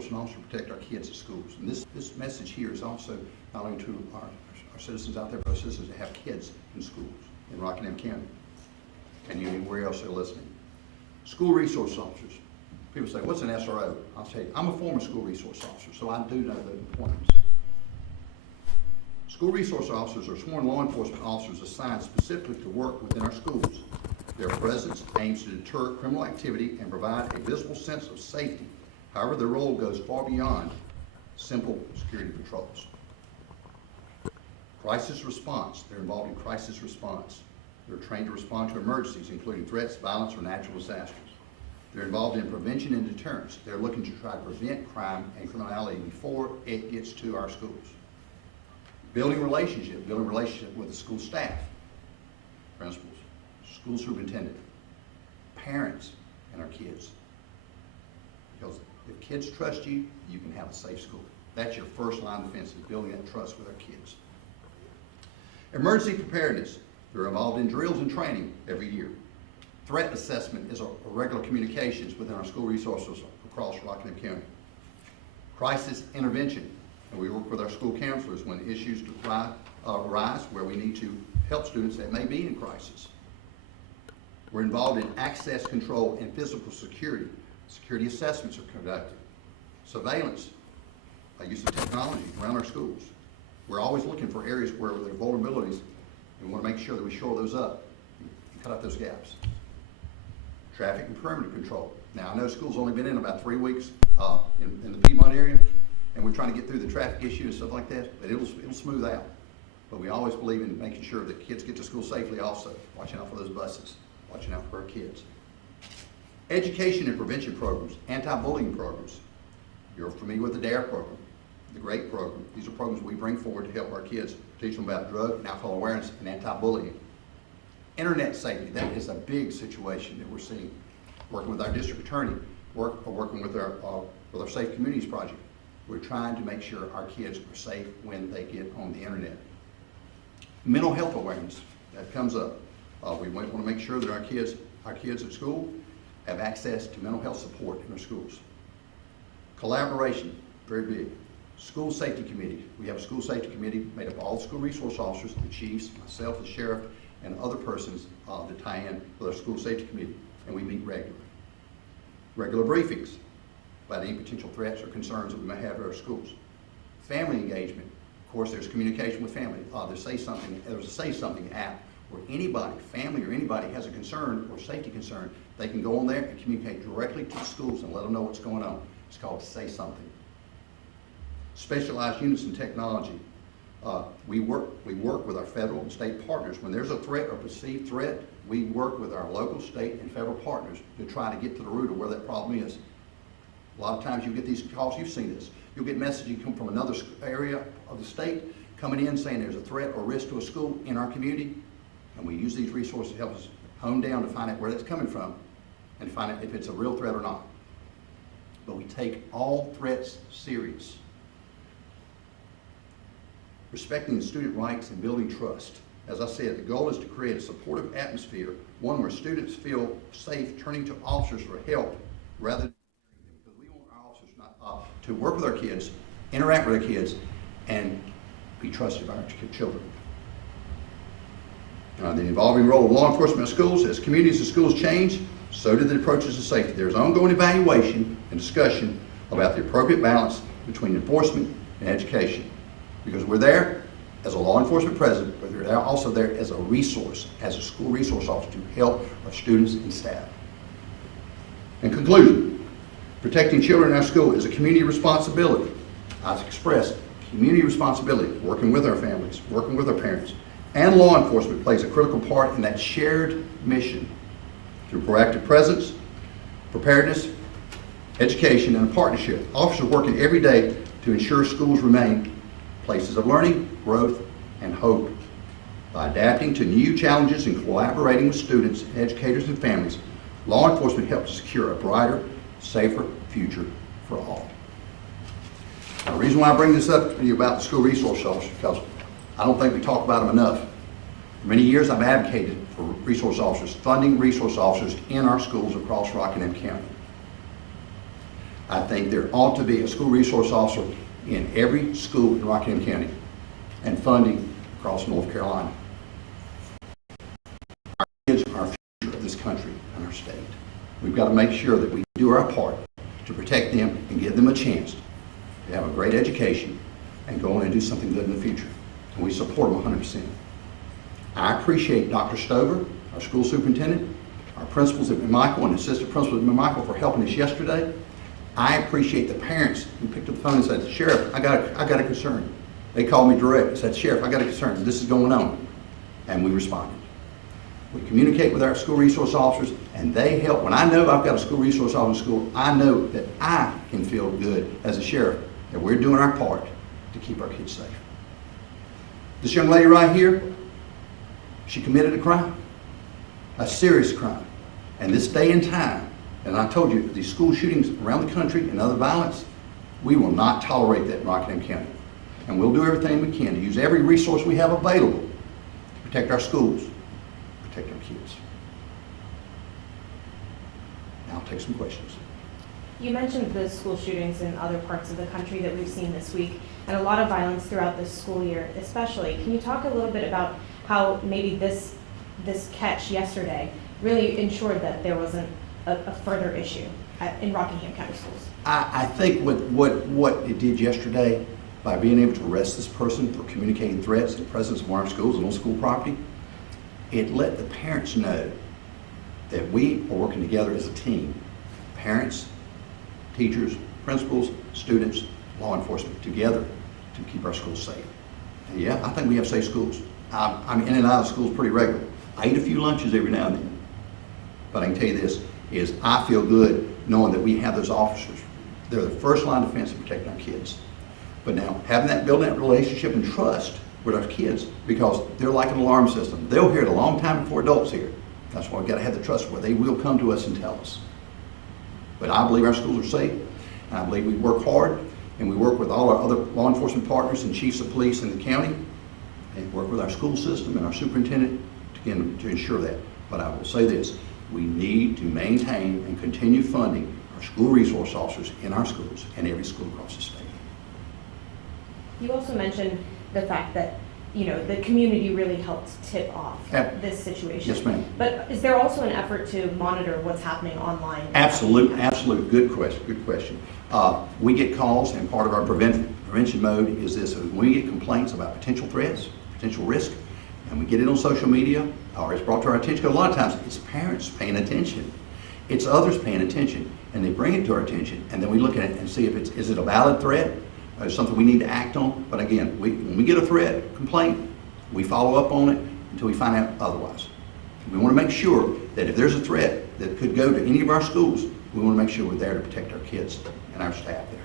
enforcement officer to protect our kids at schools. And this message here is also not only to our citizens out there, but our citizens that have kids in schools in Rockingham County and anywhere else they're listening. School resource officers. People say, what's an SRO? I'll tell you, I'm a former school resource officer, so I do know the importance. School resource officers are sworn law enforcement officers assigned specifically to work within our schools. Their presence aims to deter criminal activity and provide a visible sense of safety. However, their role goes far beyond simple security patrols. Crisis response. They're involved in crisis response. They're trained to respond to emergencies, including threats, violence, or natural disasters. They're involved in prevention and deterrence. They're looking to try to prevent crime and criminality before it gets to our schools. Building relationship with the school staff, principals, school superintendent, parents, and our kids. Because if kids trust you, you can have a safe school. That's your first line of defense, is building that trust with our kids. Emergency preparedness. They're involved in drills and training every year. Threat assessment is a regular communications within our school resources across Rockingham County. Crisis intervention. And we work with our school counselors when issues arise where we need to help students that may be in crisis. We're involved in access control and physical security. Security assessments are conducted. Surveillance, use of technology around our schools. We're always looking for areas where there are vulnerabilities, and we want to make sure that we shore those up and cut out those gaps. Traffic and perimeter control. Now, I know school's only been in about 3 weeks in the Piedmont area, and we're trying to get through the traffic issue and stuff like that, but it'll smooth out. But we always believe in making sure that kids get to school safely also, watching out for those buses, watching out for our kids. Education and prevention programs, anti-bullying programs. You're familiar with the DARE program, the GREAT program. These are programs we bring forward to help our kids, teach them about drug and alcohol awareness and anti-bullying. Internet safety, that is a big situation that we're seeing. Working with our district attorney, working with our Safe Communities project. We're trying to make sure our kids are safe when they get on the internet. Mental health awareness, that comes up. We want to make sure that our kids at school have access to mental health support in our schools. Collaboration, very big. School safety committee. We have a school safety committee made up of all the school resource officers, the chiefs, myself, the sheriff, and other persons that tie in with our school safety committee, and we meet regularly. Regular briefings about any potential threats or concerns that we may have at our schools. Family engagement. Of course, there's communication with family. There's a Say Something app where anybody, family or anybody, has a concern or safety concern, they can go on there and communicate directly to the schools and let them know what's going on. It's called Say Something. Specialized units in technology. We work with our federal and state partners. When there's a threat or perceived threat, we work with our local, state, and federal partners to try to get to the root of where that problem is. A lot of times you get these calls, you've seen this. You'll get messaging come from another area of the state coming in saying there's a threat or risk to a school in our community, and we use these resources to help us hone down to find out where that's coming from and find out if it's a real threat or not. But we take all threats serious. Respecting student rights and building trust. As I said, the goal is to create a supportive atmosphere, one where students feel safe turning to officers for help rather than because we want our officers to work with our kids, interact with our kids, and be trusted by our children. The evolving role of law enforcement in schools. As communities and schools change, so do the approaches to safety. There's ongoing evaluation and discussion about the appropriate balance between enforcement and education. Because we're there as a law enforcement presence, but we're also there as a resource, as a school resource officer to help our students and staff. In conclusion, protecting children in our school is a community responsibility. I've expressed community responsibility, working with our families, working with our parents, and law enforcement plays a critical part in that shared mission through proactive presence, preparedness, education, and a partnership. Officers working every day to ensure schools remain places of learning, growth, and hope. By adapting to new challenges and collaborating with students, educators, and families, law enforcement helps secure a brighter, safer future for all. Now, the reason why I bring this up to you about the school resource officers, because I don't think we talk about them enough. For many years, I've advocated for resource officers, funding resource officers in our schools across Rockingham County. I think there ought to be a school resource officer in every school in Rockingham County and funding across North Carolina. Our kids are our future of this country and our state. We've got to make sure that we do our part to protect them and give them a chance to have a great education and go on and do something good in the future. And we support them 100%. I appreciate Dr. Stover, our school superintendent, our principals at McMichael and assistant principals at McMichael for helping us yesterday. I appreciate the parents who picked up the phone and said, Sheriff, I got a concern. They called me direct and said, Sheriff, I got a concern. This is going on. And we responded. We communicate with our school resource officers, and they help. When I know I've got a school resource officer in school, I know that I can feel good as a sheriff that we're doing our part to keep our kids safe. This young lady right here, she committed a crime, a serious crime. And this day and time, and I told you, these school shootings around the country and other violence, we will not tolerate that in Rockingham County. And we'll do everything we can to use every resource we have available to protect our schools, protect our kids. Now I'll take some questions. You mentioned the school shootings in other parts of the country that we've seen this week, and a lot of violence throughout this school year especially. Can you talk a little bit about how maybe this catch yesterday really ensured that there wasn't a further issue in Rockingham County Schools? I think what it did yesterday, by being able to arrest this person for communicating threats in the presence of one of our schools and on school property, it let the parents know that we are working together as a team. Parents, teachers, principals, students, law enforcement, together to keep our schools safe. And yeah, I think we have safe schools. I'm in and out of schools pretty regularly. I eat a few lunches every now and then. But I can tell you this, is I feel good knowing that we have those officers. They're the first line of defense to protect our kids. But now, building that relationship and trust with our kids, because they're like an alarm system. They'll hear it a long time before adults hear it. That's why we've got to have the trust where they will come to us and tell us. But I believe our schools are safe, and I believe we work hard, and we work with all our other law enforcement partners and chiefs of police in the county, and work with our school system and our superintendent to ensure that. But I will say this, we need to maintain and continue funding our school resource officers in our schools and every school across the state. You also mentioned the fact that, you know, the community really helped tip off this situation. Yes, ma'am. But is there also an effort to monitor what's happening online? Absolute. Good question. We get calls, and part of our prevention mode is this: when we get complaints about potential threats, potential risk, and we get it on social media, or it's brought to our attention, because a lot of times it's parents paying attention, it's others paying attention, and they bring it to our attention, and then we look at it and see if is it a valid threat, or is something we need to act on. But again, when we get a threat, complaint, we follow up on it until we find out otherwise. We want to make sure that if there's a threat that could go to any of our schools, we want to make sure we're there to protect our kids and our staff there.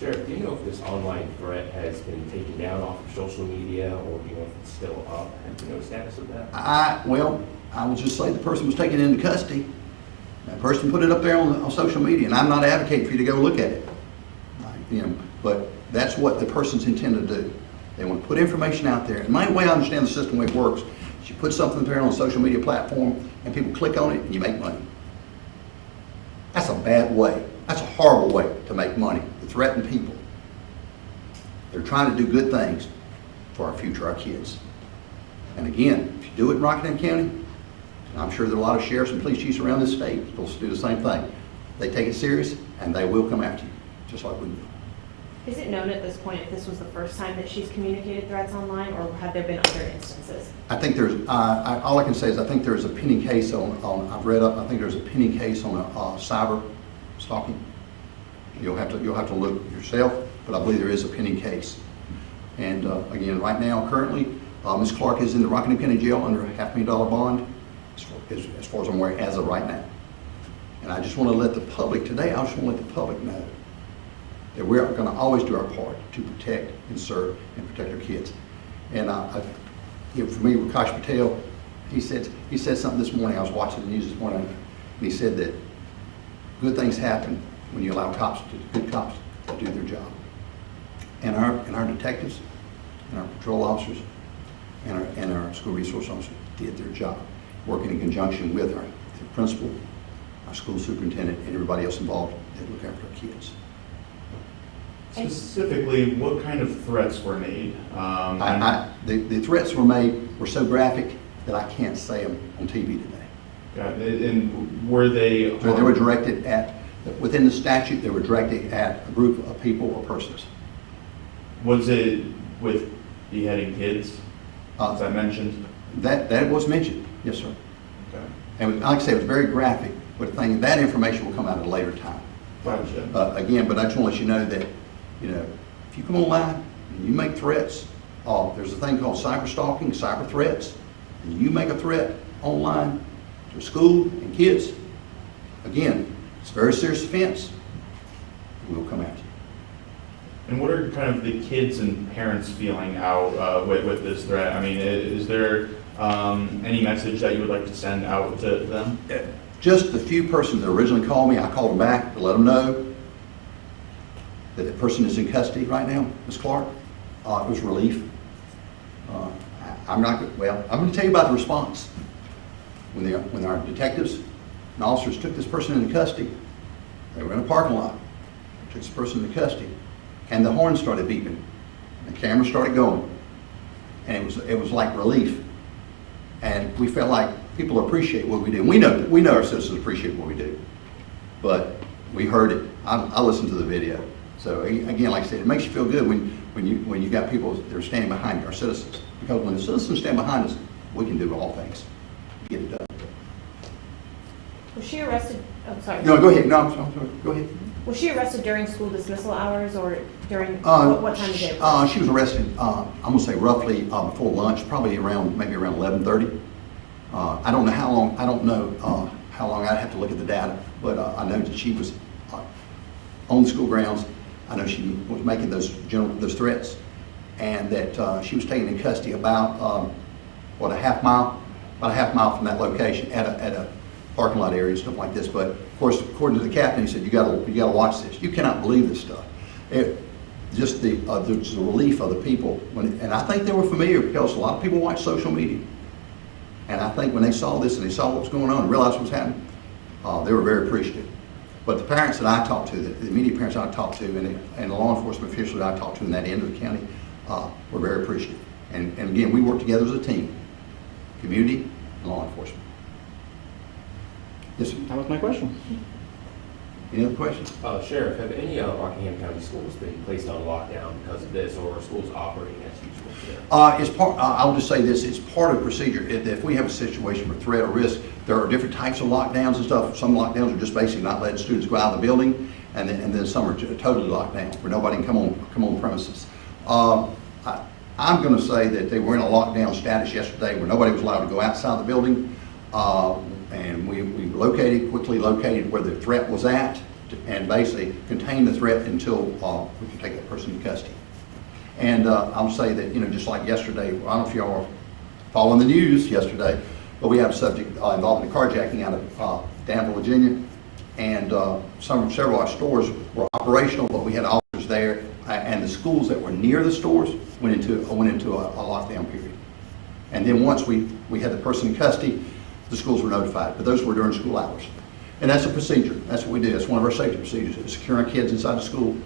Sheriff, do you know if this online threat has been taken down off of social media, or do you know if it's still up? Do you know the status of that? I will just say the person was taken into custody. That person put it up there on social media, and I'm not advocating for you to go look at it. But that's what the person's intended to do. They want to put information out there. And my way I understand the system, the way it works, is you put something there on a social media platform, and people click on it, and you make money. That's a bad way. That's a horrible way to make money, to threaten people. They're trying to do good things for our future, our kids. And again, if you do it in Rockingham County, and I'm sure there are a lot of sheriffs and police chiefs around this state that'll do the same thing. They take it serious, and they will come after you, just like we will. Is it known at this point if this was the first time that she's communicated threats online, or have there been other instances? I think there's, all I can say is I think there's a pending case I've read up, I think there's a pending case on cyber stalking. You'll have to look yourself, but I believe there is a pending case. And again, right now, currently, Ms. Clark is in the Rockingham County Jail under a $500,000 bond, as far as I'm aware, as of right now. And I just want to let the public, today, I just want to let the public know that we're going to always do our part to protect and serve and protect our kids. And for me, Rakesh Patel, he said something this morning. I was watching the news this morning, and he said that good things happen when you allow good cops to do their job. And our detectives and our patrol officers and our school resource officers did their job, working in conjunction with our principal, our school superintendent, and everybody else involved that look after our kids. Specifically, what kind of threats were made? The threats were made were so graphic that I can't say them on TV today. Got it. And were they? So they were directed at, within the statute, they were directed at a group of people or persons. Was it with beheading kids, as I mentioned? That was mentioned, yes, sir. Okay. And like I say, it was very graphic, but that information will come out at a later time. Gotcha. Again, but I just want to let you know that, if you come online and you make threats, there's a thing called cyber stalking, cyber threats, and you make a threat online to a school and kids, again, it's a very serious offense. We'll come after you. And what are kind of the kids and parents feeling out with this threat? I mean, is there any message that you would like to send out to them? Just the few persons that originally called me, I called them back to let them know that the person is in custody right now, Ms. Clark. It was relief. I'm going to tell you about the response. When our detectives and officers took this person into custody, they were in a parking lot, took this person into custody, and the horn started beeping, the camera started going, and it was like relief. And we felt like people appreciate what we do. We know our citizens appreciate what we do, but we heard it. I listened to the video. So again, like I said, it makes you feel good when you got people that are standing behind you, our citizens. Because when the citizens stand behind us, we can do all things. Get it done. Was she arrested, oh, sorry. No, go ahead. No, I'm sorry. Go ahead. Was she arrested during school dismissal hours or during, what time of day? She was arrested, I'm gonna say roughly before lunch, probably maybe around 11:30. I don't know how long, I'd have to look at the data, but I know that she was on the school grounds. I know she was making those threats, and that she was taken in custody about a half mile from that location at a parking lot area and stuff like this. But of course, according to the captain, he said, you gotta watch this. You cannot believe this stuff. Just the relief of the people, and I think they were familiar because a lot of people watch social media. And I think when they saw this and they saw what was going on and realized what was happening, they were very appreciative. But the parents that I talked to, the immediate parents I talked to, and the law enforcement officials that I talked to in that end of the county, were very appreciative. And again, we work together as a team, community and law enforcement. Yes, sir. That was my question. Any other questions? Sheriff, have any Rockingham County schools been placed on lockdown because of this, or are schools operating as usual? It's part. I'll just say this: it's part of the procedure. If we have a situation of threat or risk, there are different types of lockdowns and stuff. Some lockdowns are just basically not letting students go out of the building, and then some are totally locked down where nobody can come on premises. I'm going to say that they were in a lockdown status yesterday where nobody was allowed to go outside the building, and we quickly located where the threat was at, and basically contained the threat until we could take that person in custody. And I'll say that, just like yesterday, I don't know if y'all are following the news yesterday, but we have a subject involving a carjacking out of Danville, Virginia, and several of our stores were operational, but we had officers there, and the schools that were near the stores went into a lockdown period. And then once we had the person in custody, the schools were notified, but those were during school hours. And that's a procedure. That's what we do. That's one of our safety procedures, is securing kids inside the school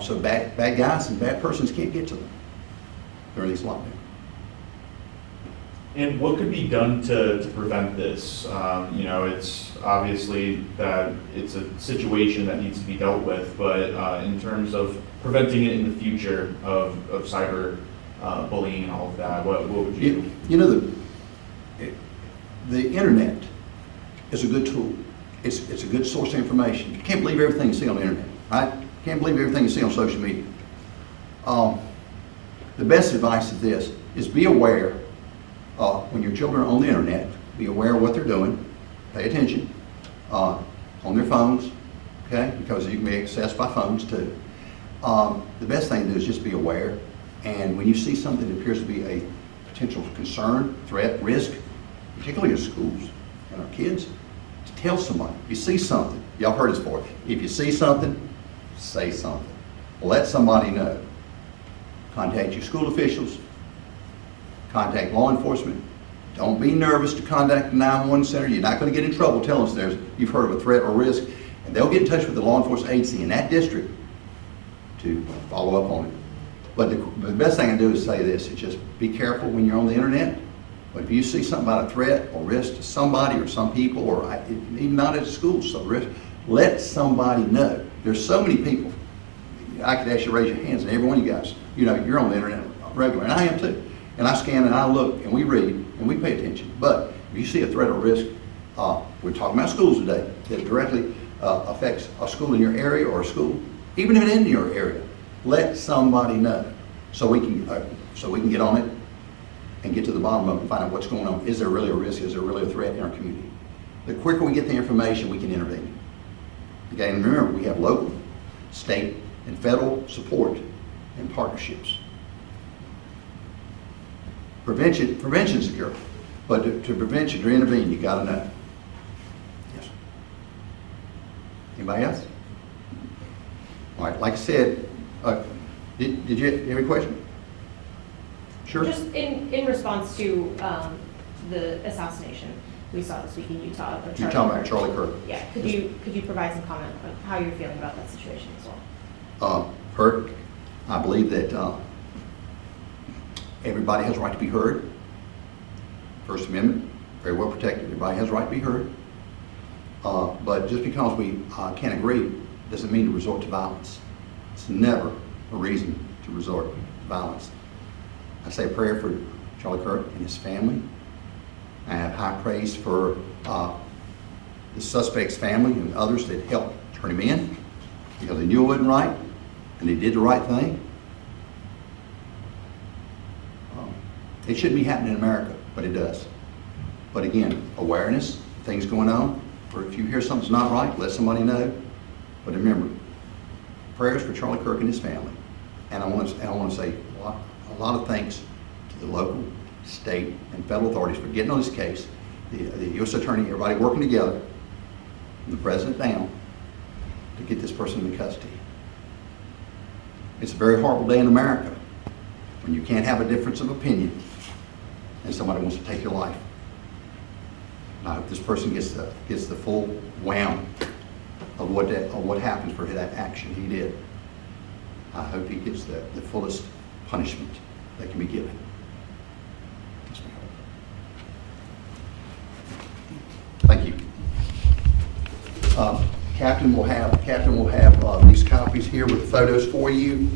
so bad guys and bad persons can't get to them during these lockdowns. And what could be done to prevent this? It's obviously that it's a situation that needs to be dealt with, but in terms of preventing it in the future of cyber bullying and all of that, what would you do? The internet is a good tool. It's a good source of information. You can't believe everything you see on the internet, right? You can't believe everything you see on social media. The best advice is this, is be aware when your children are on the internet, be aware of what they're doing, pay attention on their phones, okay? Because you can be accessed by phones too. The best thing to do is just be aware, and when you see something that appears to be a potential concern, threat, risk, particularly in schools and our kids, to tell somebody. If you see something, y'all heard this before, if you see something, say something. Let somebody know. Contact your school officials, contact law enforcement. Don't be nervous to contact the 911 center. You're not going to get in trouble telling us you've heard of a threat or risk. And they'll get in touch with the law enforcement agency in that district to follow up on it. But the best thing I do is say this, is just be careful when you're on the internet. But if you see something about a threat or risk to somebody or some people, or even not at a school, so risk, let somebody know. There's so many people. I could ask you to raise your hands, and every one of you guys, you know, you're on the internet regularly, and I am too. And I scan and I look and we read and we pay attention. But if you see a threat or risk, we're talking about schools today, that directly affects a school in your area or a school, even if it's in your area, let somebody know so we can get on it and get to the bottom of it and find out what's going on. Is there really a risk? Is there really a threat in our community? The quicker we get the information, we can intervene. Okay, and remember, we have local, state, and federal support and partnerships. Prevention's the cure, but to prevent you, to intervene, you gotta know. Yes. Anybody else? All right, like I said, did you have any question? Sure. Just in response to the assassination we saw this week in Utah. Of You're talking about Charlie Kirk. Yeah, could you provide some comment on how you're feeling about that situation as well? Kirk, I believe that everybody has a right to be heard. First Amendment, very well protected. Everybody has a right to be heard. But just because we can't agree doesn't mean to resort to violence. It's never a reason to resort to violence. I say a prayer for Charlie Kirk and his family. I have high praise for the suspect's family and others that helped turn him in because they knew it wasn't right and they did the right thing. It shouldn't be happening in America, but it does. But again, awareness, things going on, or if you hear something's not right, let somebody know. But remember, prayers for Charlie Kirk and his family. And I want to say a lot of thanks to the local, state, and federal authorities for getting on this case. The U.S. Attorney, everybody working together, from the President down, to get this person into custody. It's a very horrible day in America when you can't have a difference of opinion and somebody wants to take your life. And I hope this person gets the full wham of what happens for that action he did. I hope he gets the fullest punishment that can be given. Thank you. Captain will have these copies here with photos for you.